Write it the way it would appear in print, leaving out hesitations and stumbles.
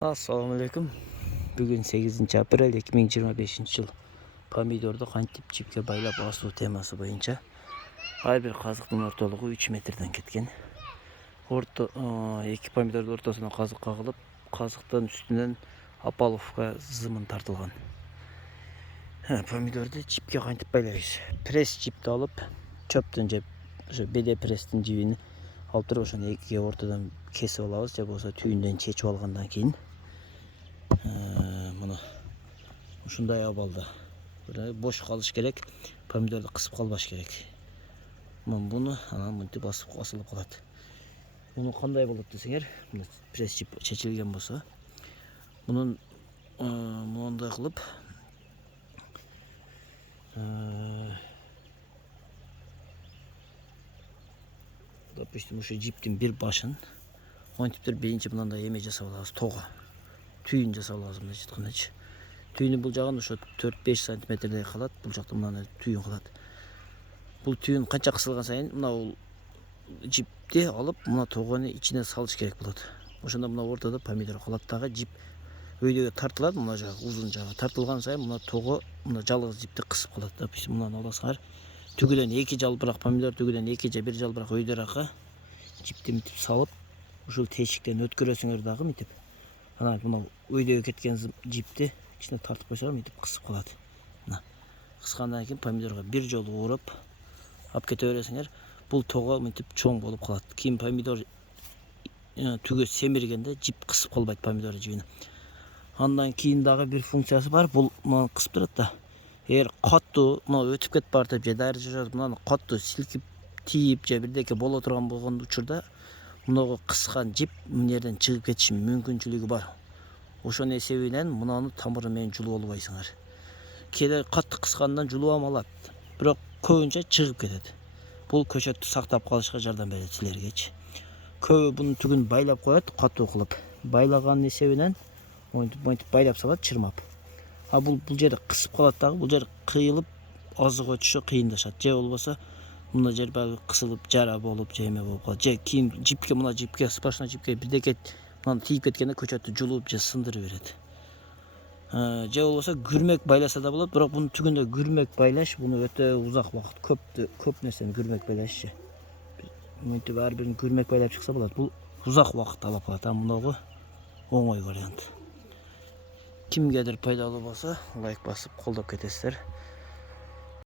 Assalamu alaikum. Bugün 8 aprel 2025 yıl. Pomidordu kantip çipke baylap asуу teması boyunca her bir kazıktın ortalığı 3 metreden ketken. İki pomidordu ortasına kazık kagılıp, kazıktan üstünden apalovka zımın tartılgan. Pomidordu çipke kantip baylayız. Pres çipti alıp, çöptün cep, bede prestin cibini alıp turup oşonu ekiye ortadan kesip alabız. Же болбосо tüyünden çeçip algandan keyin мына ушундай абалда бош калыш керек, помидорду кысып калбаш керек. Буну анан мынтип асылып калат. Буну кандай болот десеңер, мына пресс чечилген болсо, мунун моундай кылып допустим ушу жиптин бир башын монтиптир биринчи мындай эме жасап алабыз, того түйін жасап алабыз. Мына жаткандачы түйүнү бул жагын ошо 4-5 сантиметрдей калат, бул жакта мындай түйүн калат. Бул түйүн канча кысылган сайын мына жипти алып, мына тогону ичине салыш керек болот. Ошондо мына ортодо помидор калат дагы, жип өйдөгө тартылат, мына жагы узун жагы тартылган сайын мына того мына жалгыз жипти кысып калат. Допустим, мынаны аласыңар, түгүдөн 2 жалбырак помидор, түгүдөн 2 же 1 жалбырак өйдөракка жипти мынтип салып, ушул тешиктен өткөрөсүңөр дагы мынтип. Анан мына өйдөгө кеткен жипти ичине тартып койсоңор мынтип кысып калат. Мына кыскандан кийин помидорго бир жолу ууруп алып кете бересиңер. Бул того мынтип чоң болуп калат. Кийин помидор түгө семиргенде жип кысып калбайт помидор жибине. Андан кийин дагы бир функциясы бар. Бул мына кысып турат да. Эгер каттуу мына өтүп кетип баратып же дайыр жашап мынаны каттуу силкип тийип же бирдеке боло турган болгон учурда мынагы кыскан жип мына жерден чыгып кетиши мүмкүнчүлүгү бар. Ошонун эсебинен мынаны тамыры менен жулуп албайсыңар. Кээде катты кыскандан жулуп алат, бирок көбүнчө чыгып кетет. Бул көчөттү сактап калышка жардам берет силергечи. Көбү бунун түгүн байлап коет, катуу кылып. Байлаганын эсебинен монтип байлап салат чырмап. А бул жерде кысып калат дагы, бул жер кыйылып азык өтүшү кыйындашат. Же болбосо мына жер баары кысылып жара болуп же эме болуп калат. Же кийин жипке мына жипке сыпашына жипке бирдеке мына тийип кеткенде көчөттү жулуп же сындырып берет. Же болбосо күрмек байласа да болот, бирок бунун түгүндө күрмек байлаш буну өтө узак убакыт көп нерсени күрмек байлашчы. Мынтип ар бирин күрмек байлап чыкса болот. Бул узак убакыт алып калат. Мынагы оңой вариант. Кимгедир пайдалуу болсо лайк басып колдоп кетесиздер.